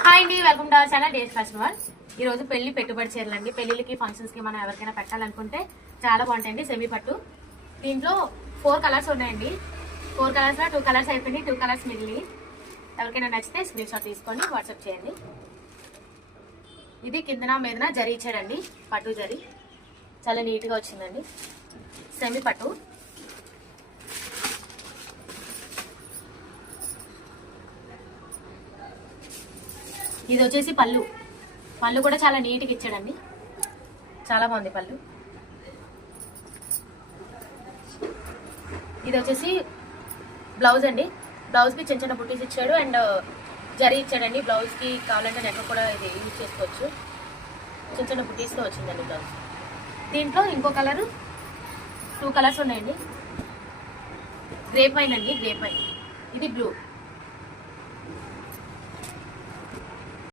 Hi అండి, welcome to our channel days fashion world. ఈ రోజు పెళ్లి పెట్టుబడి చీరలండి. పెళ్లికి ఫంక్షన్స్ కి మనం ఎవరికైనా పెట్టాలనుకుంటే చాలా బాగుంటాయండి. సెమీ పట్టు దీంట్లో 4 కలర్స్ ఉన్నాయండి. 4 కలర్స్ లో 2 కలర్స్ అయిపోయింది, 2 కలర్స్ మిగిలి. ఎవరికైనా నచ్చితే స్క్రీన్ షాట్ తీసుకొని వాట్సాప్ చేయండి. ఇది కిందన మీదన జరీ ఇచ్చాడండి, పట్టు జరీ చాలా నీట్ గా వచ్చిందండి. సెమీ పట్టు ఇది వచ్చేసి పళ్ళు కూడా చాలా నీట్గా ఇచ్చాడండి, చాలా బాగుంది పళ్ళు. ఇది వచ్చేసి బ్లౌజ్ అండి. బ్లౌజ్ కి చిన్న చిన్న బుట్టీస్ ఇచ్చాడు అండ్ జరీ ఇచ్చాడండి. బ్లౌజ్ కి కావాలంటే నెక్ కూడా ఇది యూజ్ చేసుకోవచ్చు. చిన్న చిన్న బుట్టీస్ తో వచ్చిందండి బ్లౌజ్. దీంట్లో ఇంకో కలర్ 2 కలర్స్ ఉన్నాయండి. గ్రేప్ వైన్ అండి, గ్రేప్ వైన్. ఇది బ్లూ.